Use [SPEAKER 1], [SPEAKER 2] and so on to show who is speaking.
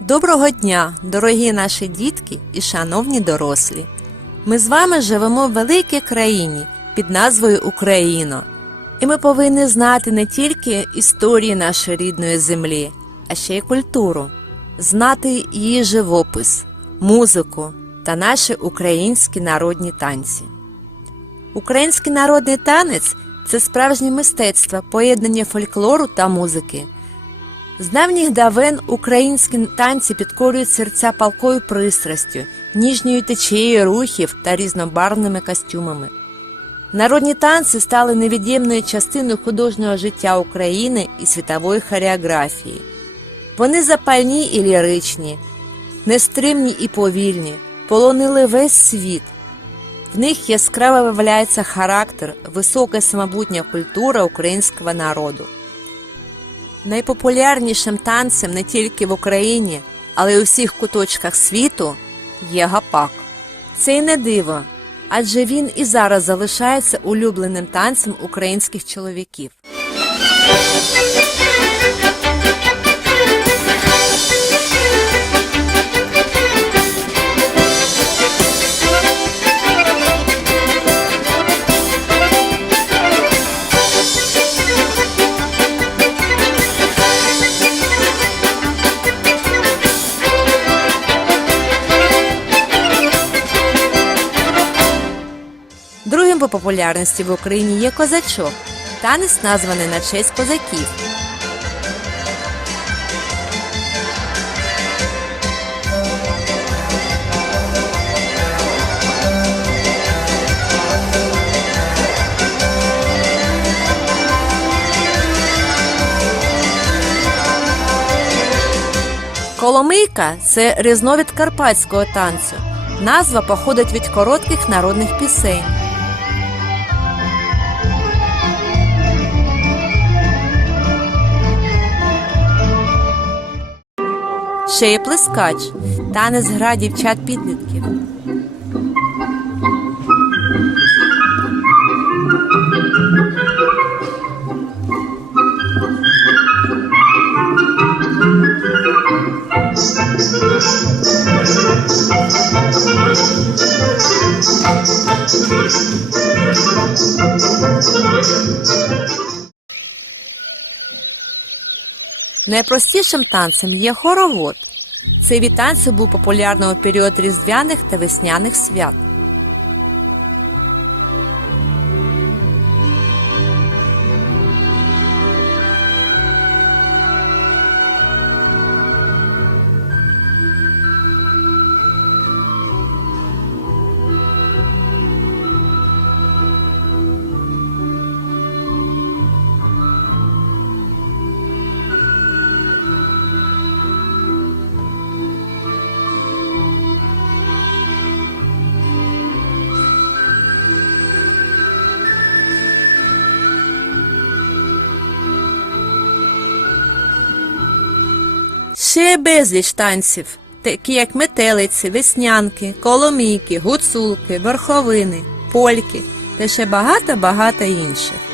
[SPEAKER 1] Доброго дня, дорогі наші дітки і шановні дорослі. Ми з вами живемо в великій країні під назвою Україна. І ми повинні знати не тільки історії нашої рідної землі, а ще й культуру, знати її живопис, музику та наші українські народні танці. Український народний танець це справжнє мистецтво поєднання фольклору та музики. З давніх давен українські танці підкорюють серця палкою пристрастю, ніжньою течією рухів та різнобарвними костюмами. Народні танці стали невід'ємною частиною художнього життя України і світової хореографії. Вони запальні і ліричні, нестримні і повільні, полонили весь світ. В них яскраво виявляється характер, висока самобутня культура українського народу. Найпопулярнішим танцем не тільки в Україні, але й у всіх куточках світу є гапак. Це й не диво, адже він і зараз залишається улюбленим танцем українських чоловіків. По популярності в Україні є козачок. Танець названий на честь козаків. Коломийка це різновид карпатського танцю. Назва походить від коротких народних пісень. Ще є плескач, танець гра дівчат підлітків. Найпростішим танцем є хоровод. Цей від танцю був популярним у період різдвяних та весняних свят. Ще безліч танців, такі як метелиці, веснянки, коломійки, гуцулки, верховини, польки та ще багато-багато інших.